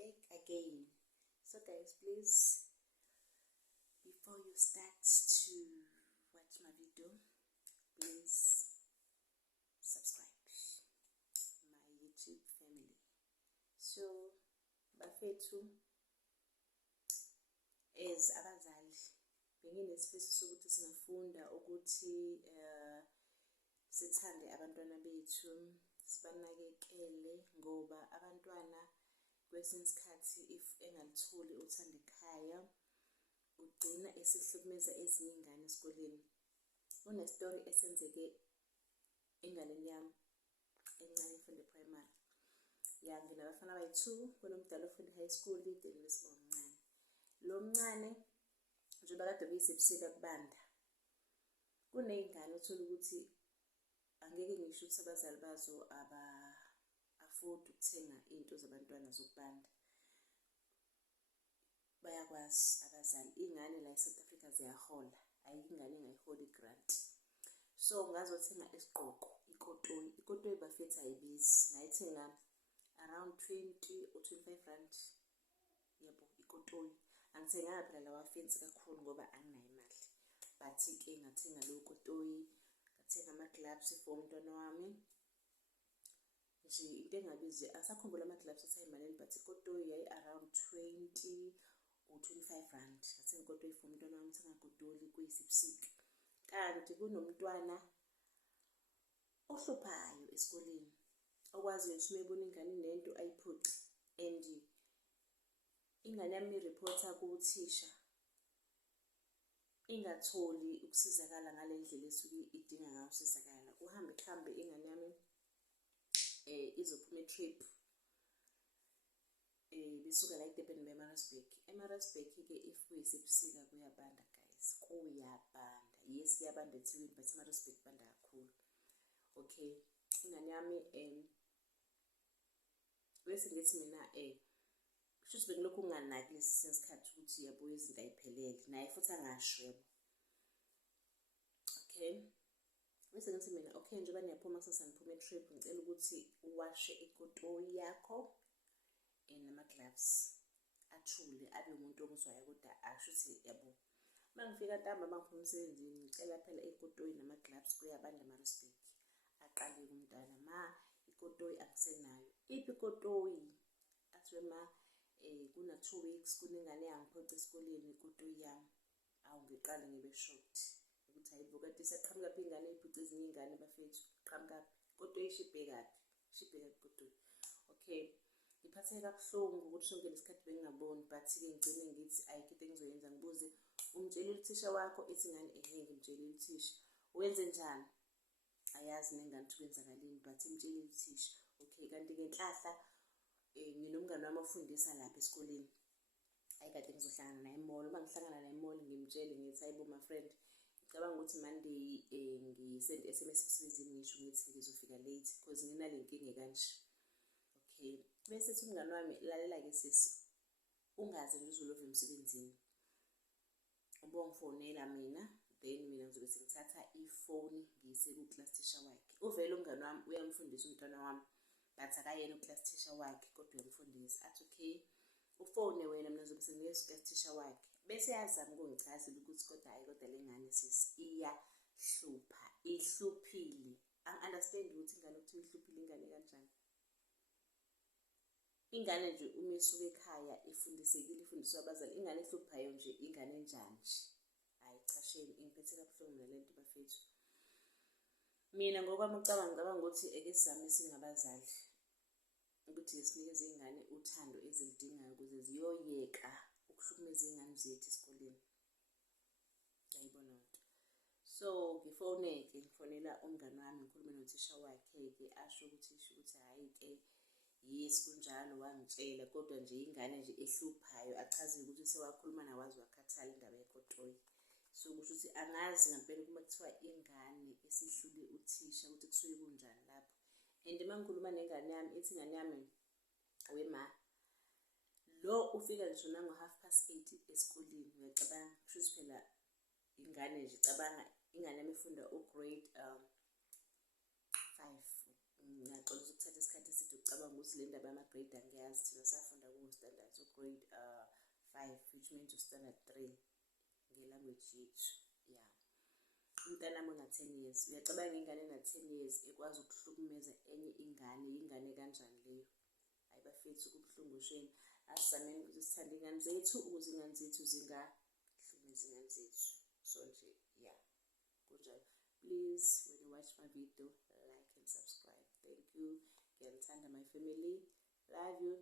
back again. So guys, please, before you start to watch my video, please subscribe my YouTube family. So bafethu, as abazali benginesifiso sokuthi singafunda ukuthi sithande abantwana bethu, sibanakekele, ngoba abantwana kwesinye isikhathi if engalitholi uthando ekhaya ugcina esihlukumeza ezinye izingane esikoleni. Kunestory esenzeke enganeni yami encane efunda primary. Nginabafana abayi-2, kunomdala ofunda high school, then nesibongo omncane. Lo mncane njengoba kade kuyisebusika kubanda, kuney'ngane uthola ukuthi angeke ngisho ukuthi abazali bazo aba-afford ukuthenga into zabantwana zokubanda. Bayakwazi abazali, iy'ngane la eSouth Africa ziyahola, ayikho ingane engayiholi i-grant. So ngazothenga isigqoko, ikotoyi bafethu ayibizi, ngayithenga around 20 or 25 rand. Yebo, ikotoyi angithenganga phela lawa fancy kakhulu ngoba anginayo imali, but-ke ngathenga leyo kotoyi, ngathenga ama-gloves for umntwana wami. Nje into engabizi, asakhumbula ama-gloves asayimalini, but ikotoyi yayi around 20 or 25 rand. Ngathenga ikotoyi for umntwana wami, ngithenga godoli kuyisebusika. Kanti kunomntwana ohluphayo esikoleni, okwaziyo ukuthi umebona ingane nento ayiphuce, and ingane yami ireporta kuthisha ingatholi ukusizakala ngale ndlela esuke idinga ngayo ukusizakala. Kuhambe ingane yami izophuma e-trip, besuka la eDurban be-Maritzburg. E-Maritzburg-ke if kuyisebusika kuyabanda guys, kuyabanda. Yes, kuyabanda eThekwini, but e-Maritzburg kubanda kakhulu. Okay, ingane yami bese ngithi mina kushuthi bengilokhu nginganaki lesi sikhathi ukuthi yabo izinto ayiphelele, naye futhi angasho yabo. Okay, bese ngithi mina okay, njengoba niyaphuma kusasa niphuma e-trip, ngicela ukuthi uwashe ikotoyi yakho nama-gloves, athule, abe umuntu omzwayo, kodwa asho ukuthi yabo. Uma ngifika ntambama ngiphuma emsebenzini, ngicela phela ikotoyi nama-gloves, kuyabanda e-Maritzburg. Aqale-ke umntwana, ma ikotoyi akusenayo. Iphi ikotoyi? Athiwe ma kuna 2 weeks kunengane yangiphoqa esikoleni ikotoyi yami. Awu ngiqale ngibe shocked ukuthi hayibo, kade siyaqhamukaphi ingane ey'phuca ezinye iy'ngane bafethu, qhamukaphi ikotoyi ishibhe kaphi ikotoyi. Okay, ngiphatheke kabuhlungu ukuthi sonke lesikhathi bengingaboni, but-ke ngigcine ngithi ayikho into engizoyenza. Ngibuze, umtshelile uthisha wakho? Ithi ingane ngimtshelile uthisha. Wenze njani? Ayazi nengane ukuthi kwenzakaleni, but imtshelile uthisha. Okay, kanti-ke Nhlahla nginomngane wami ofundisa lapha esikoleni, ayikade ngizohlangana naye e-mall. Uma ngihlangana naye e-mall ngimtshele ngithi hayibo my friend, ngicabanga ukuthi Monday ngisend SMS emsebenzini ngisho ngithi ngizofika late because nginale nkinga kanje. Okay, bese ethi umngane wami, lalela-ke sisi, ungaze nje uzolova emsebenzini, ubongifonela mina, then mina ngizobe sengithatha ifoni ngiyise ku-class teacher wakhe. Uvele umngane wami uyamfundisa umntwana wami, but akayena u-class teacher wakhe, kodwa uyamfundisa. Athi okay, ufone wena, mina ngizobe sengiyeza ku-class teacher wakhe. Bese yazama ukungichazela ukuthi kodwa hayi, kodwa le ngane sisi iyahlupha, ihluphile. Angi-understand ukuthi ingane okuthiwa ihluphile ingane kanjani. Ingane nje uma isuka ekhaya ifundisekile, ifundiswa abazali, ingane ehluphayo nje ingane enjani nje. Hayi cha shame, ingiphethe kabuhlungu nale nto bafethu. Mina ngokwami ngicabanga ukuthi ake sizame singabazali ukuthi sinikeze iy'ngane uthando ezilidingayo ukuze ziyoyeka ukuhlukumeza iy'ngane zethu esikoleni. Yayibona nto. So ngifonela umngane wami, ngikhulume nothisha wakhe-ke, asho ukuthi hhayi-ke yes kunjalo, wangitshela, kodwa nje ingane nje ehluphayo, achazile ukuthi sewakhuluma nawazi wakhathala indaba yekotoyi. So kusho ukuthi angazi ngampela kuma kuthiwa ingane esihlule uthisha ukuthi kusuke kunjani lapho. And uma ngikhuluma nengane yami, ithi ingane yami, wema lo ufika ngisho nango-8:30 esikoleni. Ngiyacabanga kushuthi phela ingane nje, cabanga ingane yami ifunda u-grade 5, Ngiyaqolisa ukuthatha isikhathi eside ukucabanga ukuthi le ndaba yama-grade angiyazi. Thina safunda kuwo-standard so-grade 5 which means u-standard 3 nge-language yethu. Ya, umntanami ona-10 years, uyacabanga ingane ena-10 years ekwazi ukuhlukumeza enye ingane? Yingane kanjani leyo? Hayi bafethu, kubuhlungu shame. Asizameni ukuthi sithande iy'ngane zethu ukuze iy'ngane zethu zingahlukumezi iy'ngane zethu. So nje ya, kunjalo. Please, when you watch my video, like and subscribe. Thank you. Ngiyanithanda my family. Love you.